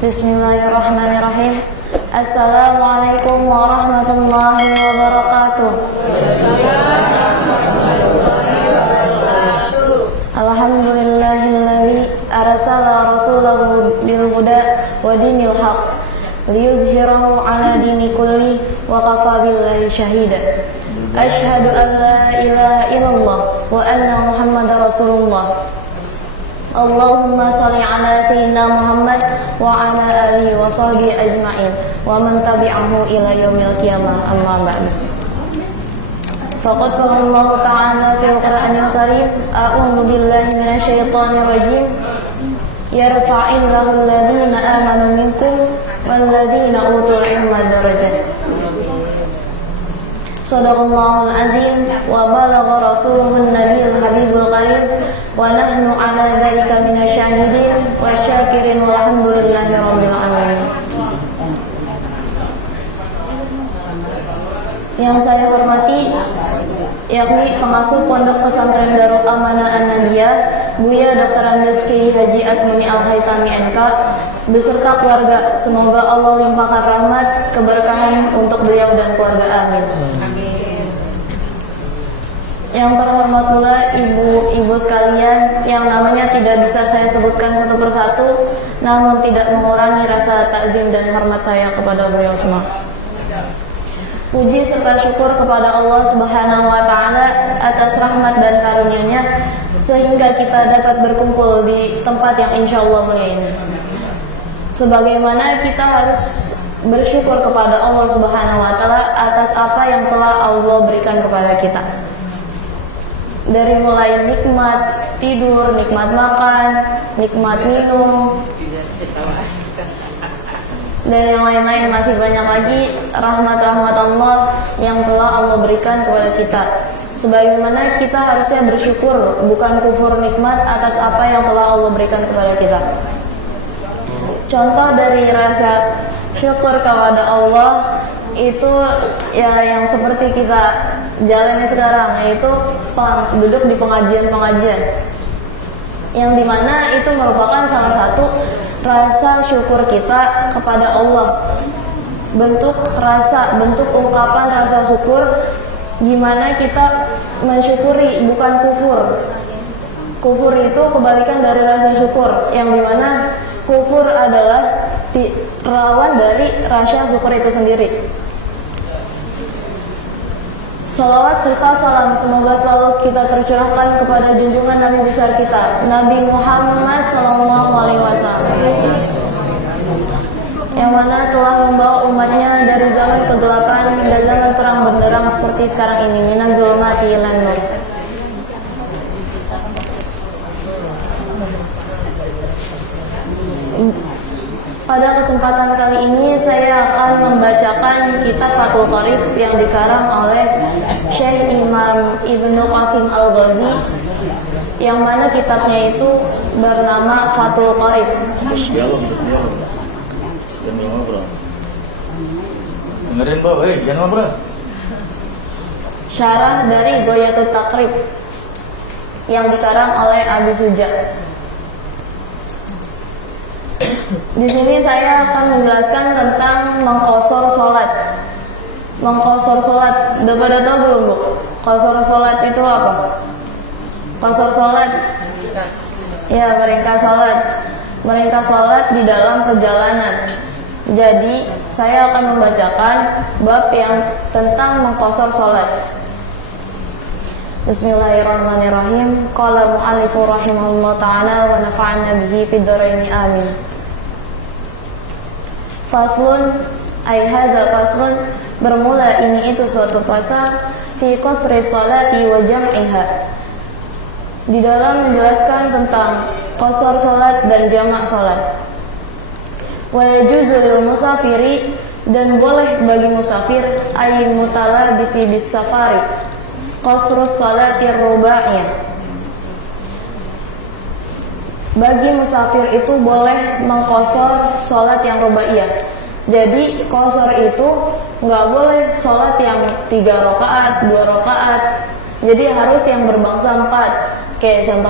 Bismillahirrahmanirrahim. Assalamualaikum warahmatullahi wabarakatuh. Alhamdulillahilladzi arsala rasulahu bil huda wa dinil haq liyuzhirahu ala dini kulli wa kafa billahi syahida. Asyhadu an la ilaha illallah wa anna Muhammadar Rasulullah. Allahumma shalli ala sayyidina Muhammad wa ala alihi wa sahbihi ajma'in wa man tabi'ahu ila yaumil qiyamah, amma ba'du. Faqad qala Allah ta'ala fil Qur'anil Karim, a'udzu billahi minasy syaithanir rajim, yarfa'illahu alladhina amanu minkum wal ladzina utul ilma darajat. Shadaqallahul azim wa balagha rasuluhun nabiyul habibul karim wa nahnu ala dzalika minasyahidin wa syakirin walhamdulillahi rabbil alamin. Yang saya hormati yakni pengasuh Pondok Pesantren Darul Amanah An-Nadiyah Buya Dr. Andes Kiai Haji Asmuni Al-Haitami MK beserta keluarga, semoga Allah limpahkan rahmat keberkahan untuk beliau dan keluarga, amin. Yang terhormat pula ibu-ibu sekalian yang namanya tidak bisa saya sebutkan satu persatu, namun tidak mengurangi rasa takzim dan hormat saya kepada beliau semua. Puji serta syukur kepada Allah Subhanahu wa taala atas rahmat dan karunia-Nya sehingga kita dapat berkumpul di tempat yang insyaallah mulia ini. Sebagaimana kita harus bersyukur kepada Allah Subhanahu wa taala atas apa yang telah Allah berikan kepada kita. Dari mulai nikmat tidur, nikmat makan, nikmat minum, dan yang lain-lain, masih banyak lagi rahmat-rahmat Allah yang telah Allah berikan kepada kita. Sebagaimana kita harusnya bersyukur, bukan kufur nikmat atas apa yang telah Allah berikan kepada kita. Contoh dari rasa syukur kepada Allah itu ya yang seperti kita jalani sekarang, yaitu duduk di pengajian-pengajian yang dimana itu merupakan salah satu rasa syukur kita kepada Allah. Bentuk ungkapan rasa syukur gimana kita mensyukuri, bukan kufur. Kufur itu kebalikan dari rasa syukur, yang dimana kufur adalah lawan dari rasa syukur itu sendiri. Salawat serta salam semoga selalu kita tercurahkan kepada junjungan Nabi besar kita, Nabi Muhammad SAW, yang mana telah membawa umatnya dari zaman kegelapan dan zaman terang benderang seperti sekarang ini, minaz zulumati ilan nur. Pada kesempatan kali ini saya akan membacakan kitab Fathul Qorib yang dikarang oleh Syekh Imam Ibnu Qasim Al-Ghazi, yang mana kitabnya itu bernama Fathul Qorib. Syarah dari Ghoyatut Taqrib yang dikarang oleh Abi Suja. Di sini saya akan menjelaskan tentang mengqosor sholat. Mengqosor sholat, udah pada tahu belum, Bu? Qosor sholat itu apa? Qosor sholat, ya, meringkas sholat. Meringkas sholat di dalam perjalanan. Jadi saya akan membacakan bab yang tentang mengqosor sholat. Bismillahirrahmanirrahim. Qala mu'allifu rahimahullah ta'ala wa nafa'ana bihi fid dharaini, amin. Faslun ay haza faslun, bermula ini itu suatu pasal fi qasri sholati wa jam'iha, di dalam menjelaskan tentang qasar sholat dan jamak sholat. Wa yajuzu lil musafiri, dan boleh bagi musafir ay mutalabisi bis safari qasrus sholati rubaiyah. Bagi musafir itu boleh mengqosor sholat yang rubaiyah. Jadi qosor itu nggak boleh sholat yang 3 rakaat, 2 rakaat. Jadi harus yang berbangsa 4. Kayak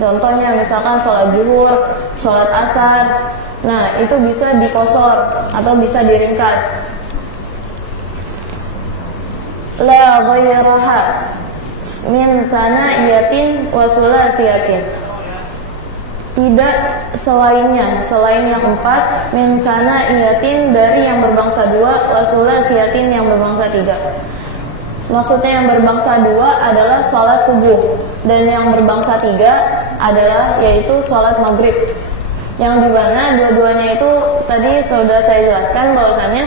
contohnya misalkan sholat zuhur, sholat asar, Nah, itu bisa dikosor atau bisa diringkas. La ghairaha min sana'iyatin wa sulasiyatin. Tidak selainnya, selain yang 4, min sana'iyatin dari yang berbangsa 2, wa sulasiyatin yang berbangsa 3. Maksudnya yang berbangsa 2 adalah sholat subuh, dan yang berbangsa 3 adalah yaitu sholat maghrib. Yang dimana dua-duanya itu tadi sudah saya jelaskan bahwasannya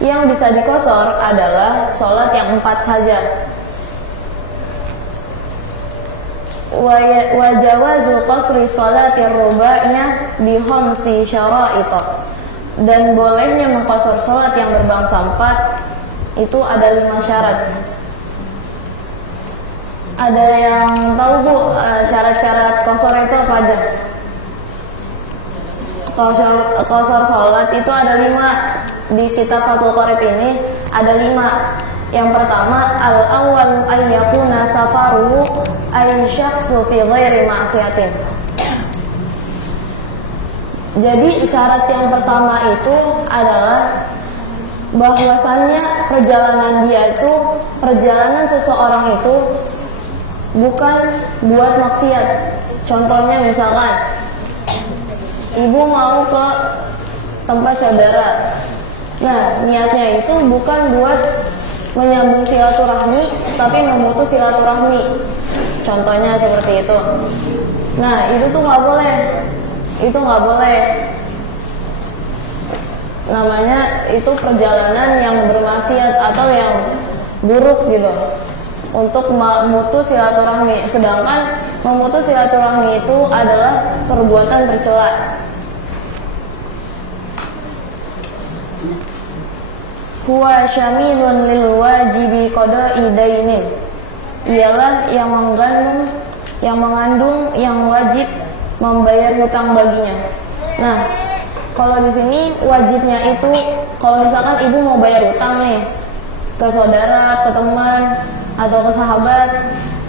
yang bisa dikosor adalah sholat yang 4 saja. Wa jawazu qasri sholatir rubaiyah bi khamsi syara'it. Dan bolehnya mengqasar sholat yang berbangsa 4 itu ada 5 syarat. Ada yang tahu Bu syarat-syarat qasar itu apa aja? Qasar sholat itu ada 5. Di kitab Fathul Qorib ini ada 5. Yang pertama, al-awwal ayyakuna safaruhu ay syakhsu fi ghairi ma'siyatin. Jadi syarat yang pertama itu adalah bahwasannya perjalanan dia itu, perjalanan seseorang itu bukan buat maksiat. Contohnya misalkan ibu mau ke tempat saudara. Nah, niatnya itu bukan buat menyambung silaturahmi, tapi memutus silaturahmi. Contohnya seperti itu. Nah, itu tuh nggak boleh. Itu nggak boleh. Namanya itu perjalanan yang bermaksiat atau yang buruk gitu. Untuk memutus silaturahmi. Sedangkan memutus silaturahmi itu adalah perbuatan tercela. Huwa syamilun lil wajibi qada'i dainin. Ialah yang mengandung yang wajib membayar hutang baginya. Nah, kalau di sini wajibnya itu kalau misalkan ibu mau bayar hutang nih ke saudara, ke teman atau ke sahabat.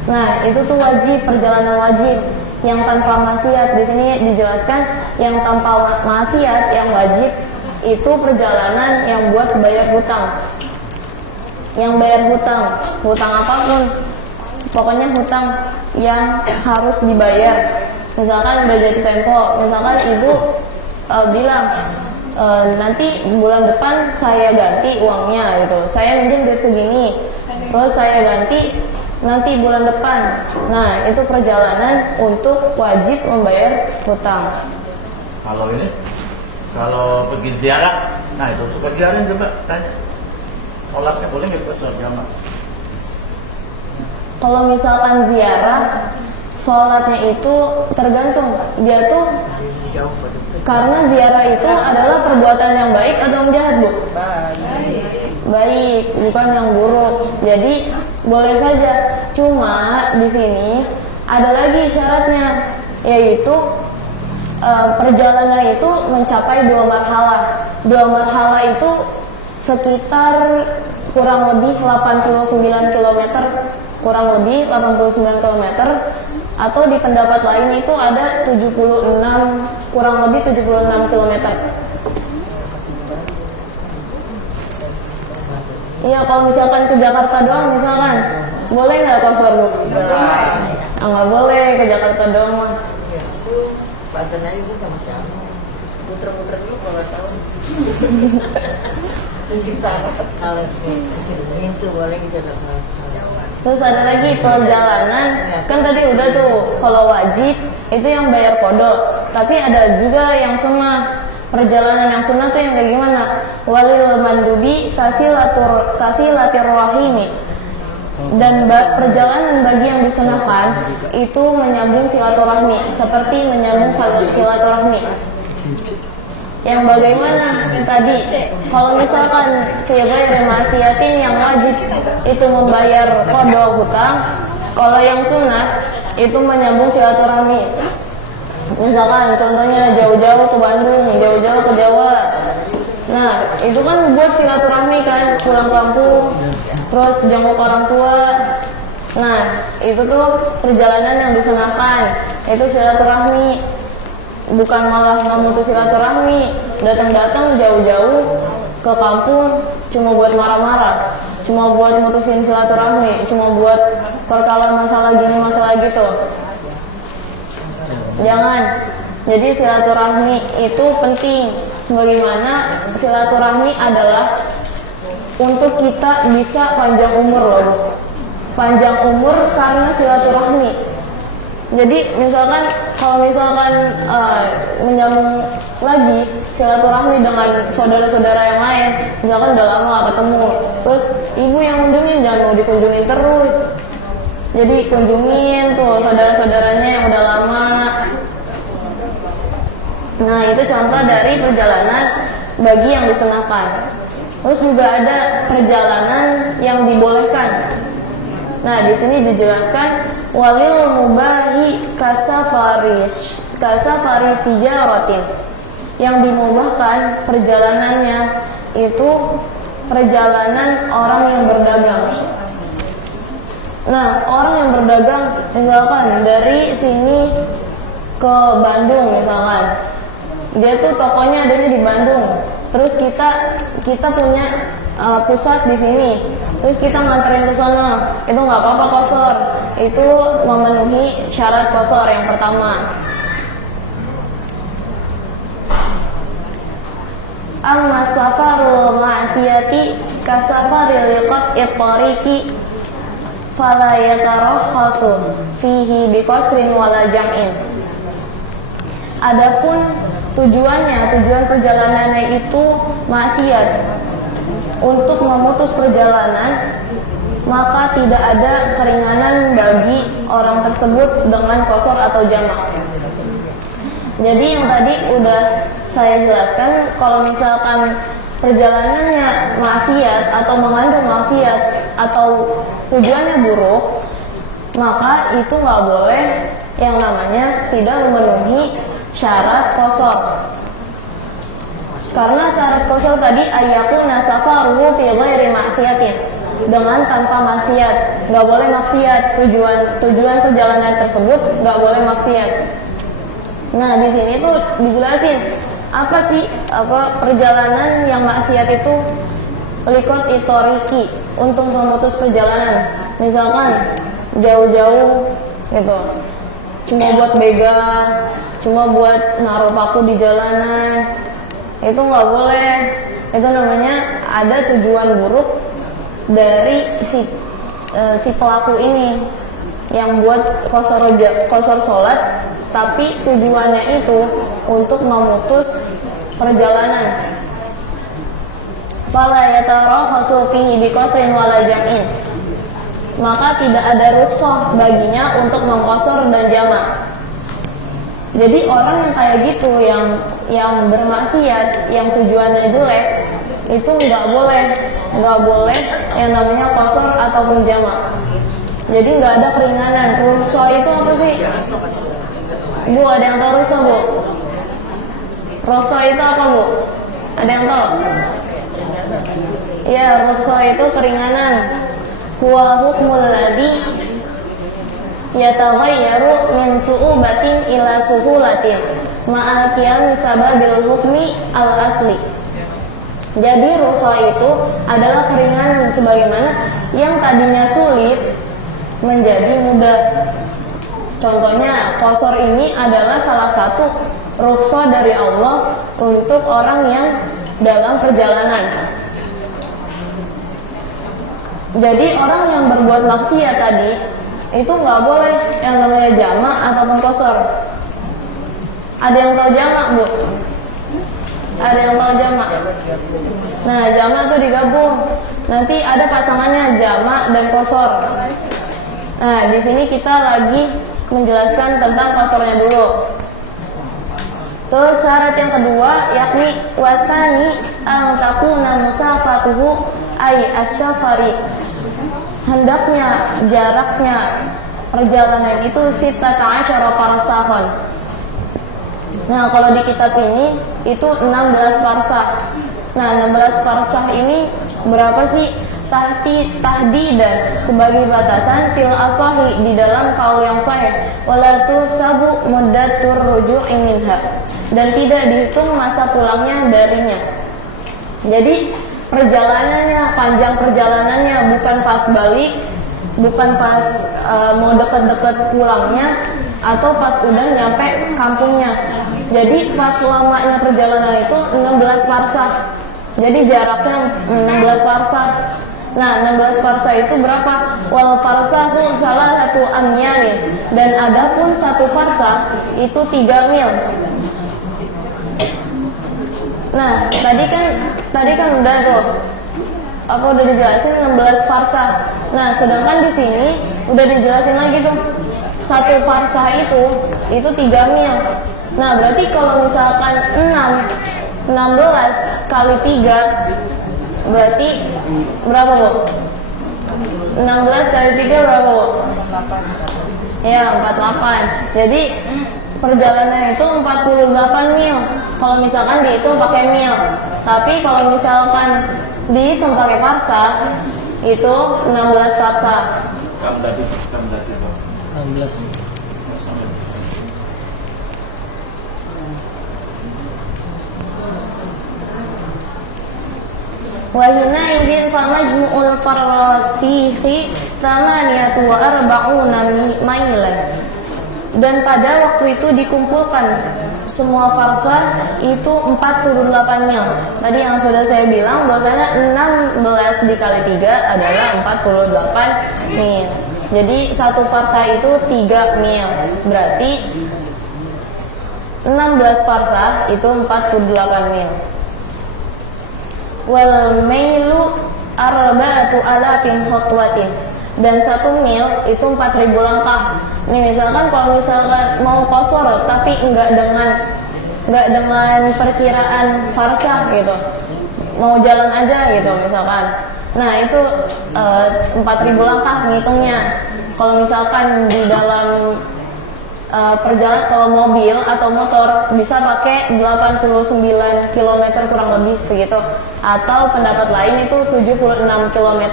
Nah, itu tuh wajib, perjalanan wajib yang tanpa maksiat. Di sini dijelaskan yang tanpa maksiat, yang wajib itu perjalanan yang buat bayar hutang. Yang bayar hutang, hutang apapun. Pokoknya hutang yang harus dibayar. Misalkan udah jatuh tempo, misalkan ibu bilang nanti bulan depan saya ganti uangnya gitu. Saya minjem duit segini, terus saya ganti nanti bulan depan. Nah, itu perjalanan untuk wajib membayar hutang. Kalau ini kalau pergi ziarah, nah itu suka ziarah coba tanya. Sholatnya boleh nggak kita sholat jamaah? Kalau misalkan ziarah, sholatnya itu tergantung. Dia tuh karena ziarah itu adalah perbuatan yang baik atau yang jahat, Bu? Baik, bukan yang buruk. Jadi boleh saja. Cuma di sini ada lagi syaratnya, yaitu perjalanan itu mencapai 2 marhalah. 2 marhalah itu sekitar kurang lebih 89 km, kurang lebih 89 km, atau di pendapat lain itu ada 76, kurang lebih 76 km. Iya, kalau misalkan ke Jakarta doang misalkan, boleh nggak kosor, Bu? Nggak boleh ke Jakarta doang mah. Banten aja kita masih aman. Puter-puter dulu kalau tahu. Mungkin sama kalau itu boleh kita dapat. Terus ada lagi perjalanan, kan tadi udah tuh kalau wajib itu yang bayar kodok, tapi ada juga yang sunnah. Perjalanan yang sunnah tuh yang kayak gimana? Walil mandubi kasilatir rahimi. Dan perjalanan bagi yang disunahkan itu menyambung silaturahmi, seperti menyambung silaturahmi. Yang bagaimana tadi? Kalau misalkan fi'il ma'siyatin yang wajib itu membayar qada hutang, kalau yang sunnah itu menyambung silaturahmi. Misalkan contohnya jauh-jauh ke Bandung, jauh-jauh ke Jawa. Nah, itu kan buat silaturahmi kan, pulang kampung, terus jenguk orang tua. Nah, itu tuh perjalanan yang disunahkan, itu silaturahmi. bukan malah memutus silaturahmi, datang-datang jauh-jauh ke kampung cuma buat marah-marah, cuma buat mutusin silaturahmi, cuma buat perkara masalah gini masalah gitu. Jangan. Jadi silaturahmi itu penting. Sebagaimana silaturahmi adalah untuk kita bisa panjang umur loh, Bu. Panjang umur karena silaturahmi. Jadi misalkan kalau misalkan menyambung lagi silaturahmi dengan saudara-saudara yang lain, misalkan udah lama gak ketemu, terus ibu yang kunjungin, jangan mau dikunjungin terus. Jadi kunjungin tuh saudara-saudaranya yang udah lama. Nah itu contoh dari perjalanan bagi yang disunahkan. Terus juga ada perjalanan yang dibolehkan. Nah, di sini dijelaskan walil mubahi kasafari tijaratin. Yang dimubahkan perjalanannya itu perjalanan orang yang berdagang. Nah, orang yang berdagang misalkan dari sini ke Bandung misalkan. Dia tuh tokonya adanya di Bandung. Terus kita punya pusat di sini. Terus kita nganterin ke sana, itu nggak apa-apa qashar. Itu memenuhi syarat qashar yang pertama. Amma safarul ma'siyati kasafaril liqat'i tariqi fala yatarakhasu fihi biqasrin wala jam'in. Adapun tujuan perjalanannya itu maksiat, untuk memutus perjalanan, maka tidak ada keringanan bagi orang tersebut dengan qashar atau jamak. Jadi yang tadi udah saya jelaskan, kalau misalkan perjalanannya maksiat atau mengandung maksiat atau tujuannya buruk, maka itu nggak boleh yang namanya tidak memenuhi syarat qashar. Karena syarat qashar tadi ayyakuna safaruhu fi ghairi maksiatin, dengan tanpa maksiat, nggak boleh maksiat. Tujuan perjalanan tersebut nggak boleh maksiat. Nah di sini tuh dijelasin apa sih perjalanan yang maksiat itu, liqat itoriki, untuk memutus perjalanan. Misalkan jauh-jauh gitu, cuma buat begal, cuma buat naruh paku di jalanan, itu nggak boleh. Itu namanya ada tujuan buruk dari si pelaku ini yang buat qashar sholat, tapi tujuannya itu untuk memutus perjalanan. Fala yatarakhasu fihi biqasrin wala jam'in, maka tidak ada rukhsah baginya untuk mengqashar dan jamak. Jadi orang yang kayak gitu, yang bermaksiat, yang tujuannya jelek, itu nggak boleh yang namanya qashar ataupun jamak. Jadi nggak ada keringanan. Rukhsah itu apa sih? Bu, ada yang tahu rukhsah, Bu? Rukhsah itu apa, Bu? Ada yang tahu? Ya, rukhsah itu keringanan. Huwa hukmul ladzi yataghayyaru min su'ubatin ila suhulatin ma'al qiyam sababil hukmi al asli. Jadi rukhsah itu adalah keringanan sebagaimana yang tadinya sulit menjadi mudah. Contohnya qashar ini adalah salah satu rukhsah dari Allah untuk orang yang dalam perjalanan. Jadi orang yang berbuat maksiat tadi itu nggak boleh yang namanya jamak ataupun qashar. Ada yang tahu jamak, Bu? Ada yang tahu jamak? Nah, jamak itu digabung. Nanti ada pasangannya jamak dan qashar. Nah, di sini kita lagi menjelaskan tentang qasharnya dulu. Terus syarat yang kedua yakni watani ang takuna musafatuhu ay as-safari. Hendaknya jaraknya perjalanan itu 16 farsahon. Nah, kalau di kitab ini itu 16 farsah. Nah, 16 farsah ini berapa sih? Tahdidan sebagai batasan fil asahi, di dalam kaul yang sahih, wala tusabu muddatur ruju'i minha, dan tidak dihitung masa pulangnya darinya. Jadi perjalanannya, panjang perjalanannya, bukan pas balik, bukan pas mau deket-deket pulangnya, atau pas udah nyampe kampungnya. Jadi pas lamanya perjalanan itu 16 farsah. Jadi jaraknya 16 farsah. Nah, 16 farsah itu berapa? Wal farsahu salah satu amyalin, dan adapun satu farsah itu 3 mil. Nah, tadi kan udah tuh udah dijelasin 16 farsah. Nah, sedangkan di sini udah dijelasin lagi tuh satu farsah itu 3 mil. Nah, berarti kalau misalkan 16 kali 3 berarti berapa, Bu? 16 kali 3 berapa, Bu? 48. Ya, 48. Jadi perjalanannya itu 48 mil. Kalau misalkan dihitung pakai mil. Tapi kalau misalkan dihitung pakai farsa itu 16 farsa. 16. Wa hina idin fa majmu'ul farasihi thamaniyatu wa arba'una mailan. Dan pada waktu itu dikumpulkan semua farsah itu 48 mil. Tadi yang sudah saya bilang bahwasanya 16 dikali 3 adalah 48 mil. Jadi satu farsah itu 3 mil. Berarti 16 farsah itu 48 mil. Wal mailu arba'atu alafin khutwatin, dan 1 mil itu 4.000 langkah. Ini misalkan kalau misalkan mau qasar tapi enggak dengan perkiraan farsah gitu, mau jalan aja gitu misalkan. Nah, itu 4.000 langkah ngitungnya. Kalau misalkan di dalam perjalanan, kalau mobil atau motor bisa pakai 89 km kurang lebih segitu, atau pendapat lain itu 76 km.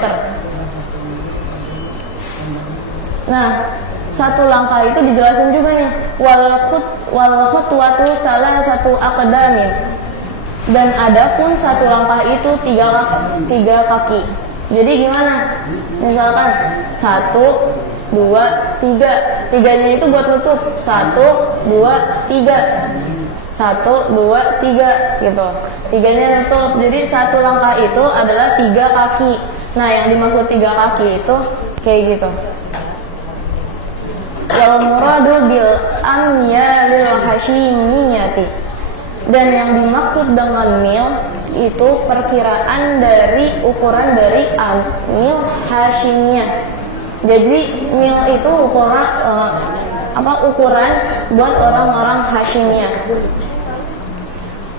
Nah, satu langkah itu dijelasin juga nih, wal khutwatu salah satu aqdamin, dan adapun satu langkah itu 3 kaki. Jadi gimana? Misalkan 1, 2, 3. 3-nya itu buat nutup. 1, 2, 3. 1, 2, 3 gitu. 3-nya nutup. Jadi satu langkah itu adalah 3 kaki. Nah, yang dimaksud 3 kaki itu kayak gitu. Wal muradu bil amyalil hashimiyati, dan yang dimaksud dengan mil itu perkiraan dari ukuran dari mil hashimiyah. Jadi mil itu ukuran buat orang-orang Hashimiyah.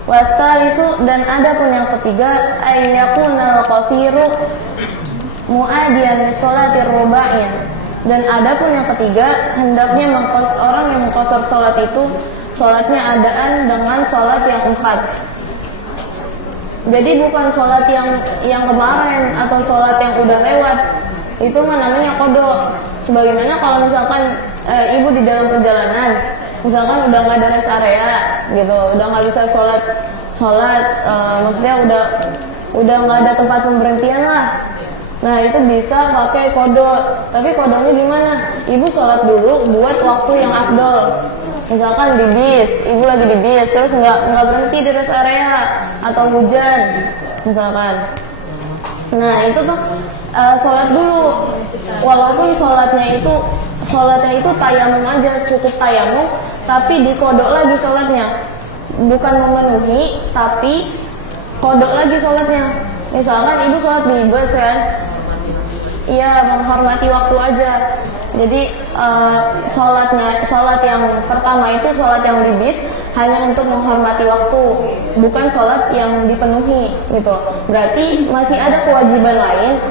Wattalisu, dan ada pun yang ketiga, ayyakunal qasiru muadiyan li sholatir rubaiyah. Dan ada pun yang ketiga, hendaknya orang yang mengqasar sholat itu sholatnya adaan dengan sholat yang 4. Jadi bukan sholat yang kemarin atau sholat yang udah lewat. Itu mah namanya qada. Sebagaimana kalau misalkan ibu di dalam perjalanan, misalkan udah nggak ada rest area gitu, udah nggak bisa sholat, maksudnya udah nggak ada tempat pemberhentian lah. Nah, itu bisa pakai qada. Tapi qadanya gimana? Ibu sholat dulu buat waktu yang afdol. Misalkan di bis, ibu lagi di bis, terus nggak berhenti di rest area atau hujan, misalkan. Nah, itu tuh sholat dulu, walaupun sholatnya itu tayamum aja, cukup tayamum, tapi dikodok lagi sholatnya, bukan memenuhi, tapi kodok lagi sholatnya. Misalkan ibu sholat di bus kan, iya, menghormati waktu aja. Jadi sholat yang pertama itu sholat yang di bis hanya untuk menghormati waktu, bukan sholat yang dipenuhi gitu. Berarti masih ada kewajiban lain,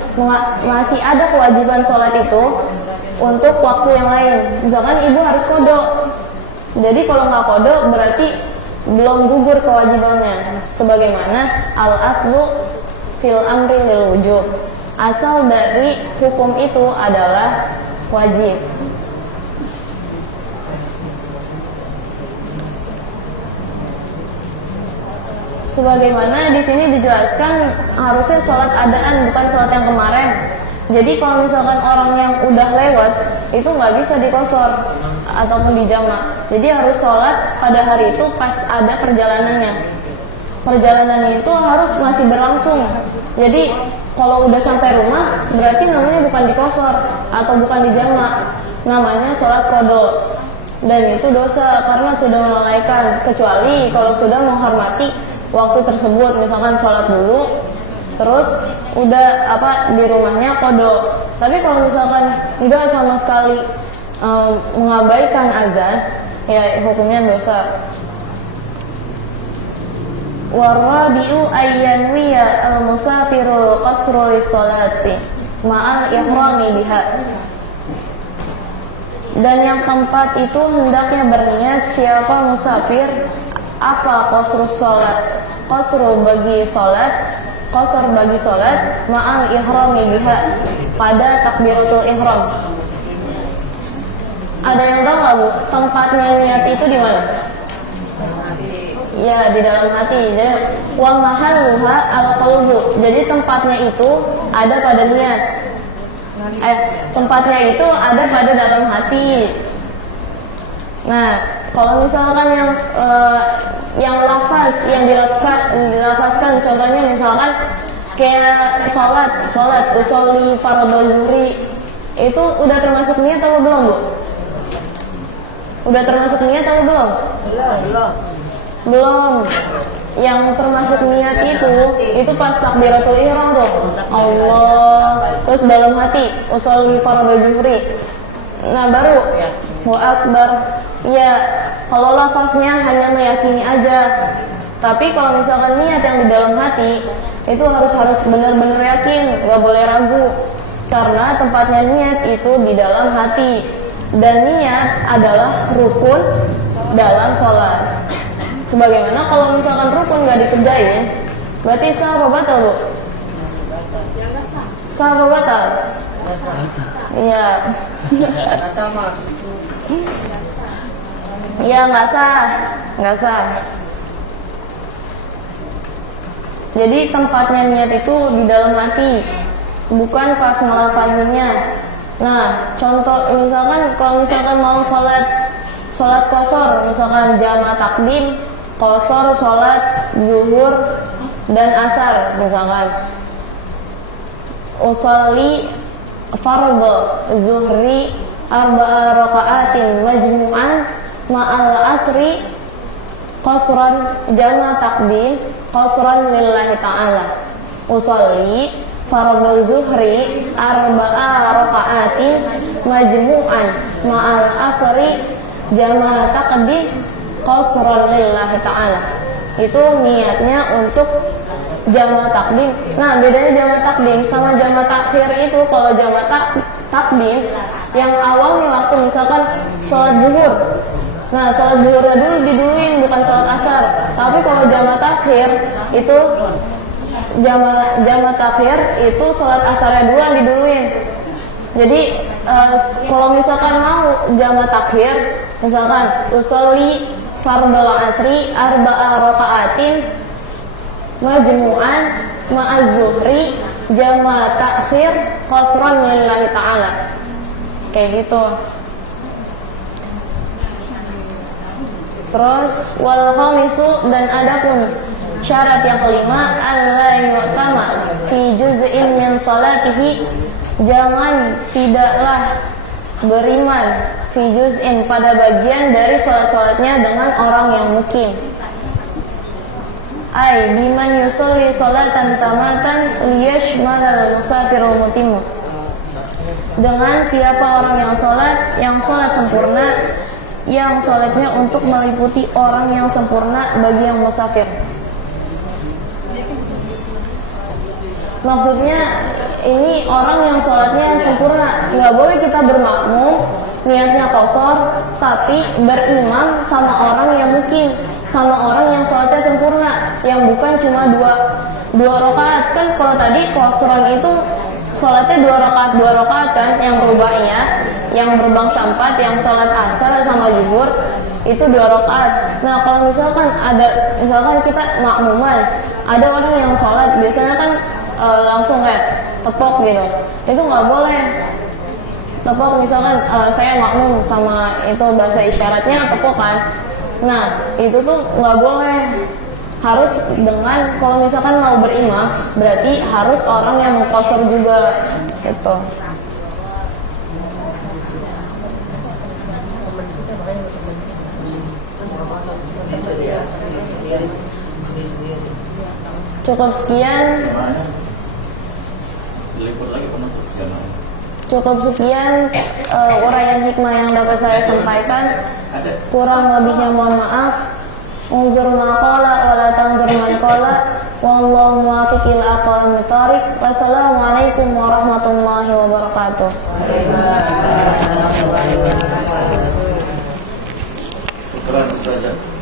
masih ada kewajiban sholat itu untuk waktu yang lain. Misalkan ibu harus qada. Jadi kalau nggak qada berarti belum gugur kewajibannya. Sebagaimana al aslu fil amri lil wujub, asal dari hukum itu adalah wajib. Sebagaimana di sini dijelaskan harusnya sholat adaan bukan sholat yang kemarin. Jadi kalau misalkan orang yang udah lewat itu nggak bisa dikosor ataupun dijamak. Jadi harus sholat pada hari itu pas ada perjalanannya. Perjalanannya itu harus masih berlangsung. Jadi kalau udah sampai rumah berarti namanya bukan dikosor atau bukan dijamak, namanya sholat qadha. Dan itu dosa karena sudah melalaikan, kecuali kalau sudah menghormati waktu tersebut, misalkan sholat dulu terus udah di rumahnya qadha. Tapi kalau misalkan enggak sama sekali mengabaikan azan, ya hukumnya dosa. Warabi'u ayyanwiya al-musafiru qasru lis-salati ma'al ihrami biha. Dan yang keempat itu hendaknya berniat siapa musafir apa qasru salat, qasru bagi salat, qasar bagi salat ma'al ihrami biha, pada takbiratul ihram. Ada yang tahu nggak Bu, tempatnya niat itu di mana? Ya, di dalam hati. Jadi wa mahalluha al-qalbu. Jadi tempatnya itu ada pada niat. Tempatnya itu ada pada dalam hati. Nah, kalau misalkan yang lafaz, yang dilafazkan, contohnya misalkan kayak sholat usolli fardhu zuhri, itu udah termasuk niat atau belum Bu? Udah termasuk niat atau belum? Belum. Yang termasuk niat itu pas takbiratul ihram tuh. Allah, terus dalam hati usolli fardhu zuhri. Nah, baru wa akbar. Ya, kalau lafaznya hanya meyakini aja. Tapi kalau misalkan niat yang di dalam hati itu harus benar-benar yakin, nggak boleh ragu. Karena tempatnya niat itu di dalam hati. Dan niat adalah rukun dalam sholat. Sebagaimana kalau misalkan rukun nggak dikerjain, berarti sah apa batal Bu? Sah apa batal? Iya. Iya, nggak sah. Jadi tempatnya niat itu di dalam hati, bukan pas ngelafazinnya. Nah, contoh misalkan kalau misalkan mau sholat qasar, misalkan jamaah takdim, qasar sholat zuhur dan asar, misalkan usolli fardhu zuhri arba'a raka'atin majmu'an ma'al asri qasran jamaah takdim qasran lillahi ta'ala. Usolli fardhu zuhri arba'a raka'atin majmu'an ma'al asri jamaah takdim qasran lillahi ta'ala. Itu niatnya untuk jamaah takdim. Nah, bedanya jamaah takdim sama jamaah takhir itu, kalau jamaah takdim yang awalnya waktu misalkan sholat zuhur. Nah, sholat zuhurnya dulu diduluin, bukan sholat asar. Tapi kalau jamaah takhir itu jamaah takhir itu sholat asarnya dulu yang diduluin. Jadi kalau misalkan mau jamaah takhir, misalkan usolli fardhu asri arba'a raka'atin majmu'an ma'az zuhri jamaah takhir qasran lillahi ta'ala. Kayak gitu. Terus wal khamisu, dan adapun syarat yang kelima, alla yu'tama fi juz'in min salatihi, tidaklah beriman fi juz'in pada bagian dari salat-salatnya dengan orang yang mukim. Ai biman yusolli salatan tamatan liyashmalal musafirul mutim. Dengan siapa orang yang sholat sempurna, yang sholatnya untuk meliputi orang yang sempurna bagi yang musafir. Maksudnya ini orang yang sholatnya sempurna, nggak boleh kita bermakmum niatnya qasar tapi berimam sama orang yang mukim, sama orang yang sholatnya sempurna, yang bukan cuma dua rakaat. Kan kalau tadi qasran itu sholatnya dua rakaat kan, yang rubaiyah, yang berbangsa 4, yang sholat asar sama zuhur. itu 2 rakaat. Nah kalau misalkan kita makmuman, ada orang yang sholat biasanya kan langsung kayak tepok gitu, itu nggak boleh. Tepok misalkan saya makmum sama itu bahasa isyaratnya tepok kan, nah itu tuh nggak boleh. Harus dengan, kalau misalkan mau berimam berarti harus orang yang mengqasar juga gitu. Cukup sekian. Cukup sekian uraian hikmah yang dapat saya sampaikan. Kurang lebihnya mohon maaf. Unzur ma qala wa la tanzur man qala. Wallahu muwaffiq ila aqwamit thoriq. Wassalamualaikum warahmatullahi wabarakatuh. Syukran Ustazah.